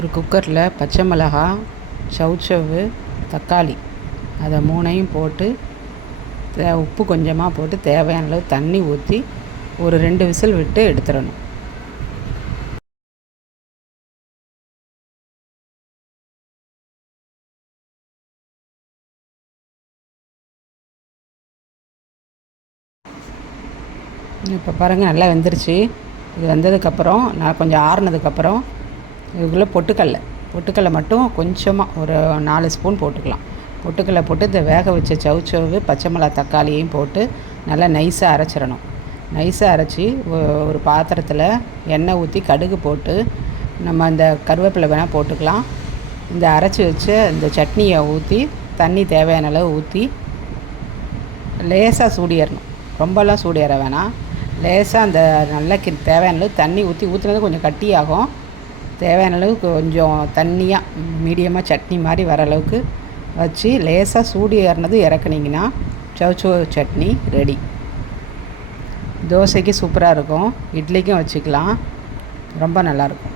ஒரு குக்கரில் பச்சை மிளகாய், சௌசௌவு, தக்காளி அதை மூணையும் போட்டு உப்பு கொஞ்சமாக போட்டு தேவையான அளவு தண்ணி ஊற்றி ஒரு 2 விசில் விட்டு எடுத்துடணும். இப்போ பாருங்கள், நல்லா வெந்துருச்சு. இது வெந்ததுக்கப்புறம் நான் கொஞ்சம் ஆறுனதுக்கப்புறம் இதுக்குள்ளே பொட்டுக்கடலை மட்டும் கொஞ்சமாக ஒரு 4 ஸ்பூன் போட்டுக்கலாம். பொட்டுக்கடலை போட்டு இந்த வேக வச்ச சௌசௌவு, பச்சை மிளகாய், தக்காளியையும் போட்டு நல்லா நைஸாக அரைச்சிடணும். நைஸாக அரைச்சி ஒரு பாத்திரத்தில் எண்ணெய் ஊற்றி கடுகு போட்டு நம்ம இந்த கருவேப்பிலை வேணால் போட்டுக்கலாம். இந்த அரைச்சி வச்ச இந்த சட்னியை ஊற்றி தண்ணி தேவையான அளவு ஊற்றி லேசாக சூடிடணும். ரொம்பலாம் சூடிற வேணாம். லேசாக அந்த நல்லா தேவையான அளவு தண்ணி ஊற்றுனது கொஞ்சம் கட்டியாகும். தேவையான அளவு கொஞ்சம் தண்ணியாக மீடியமாக சட்னி மாதிரி வர அளவுக்கு வச்சு லேசாக சூடு ஏறினது இறக்குனிங்கன்னா சௌசௌ சட்னி ரெடி. தோசைக்கு சூப்பராக இருக்கும், இட்லிக்கும் வச்சுக்கலாம், ரொம்ப நல்லாயிருக்கும்.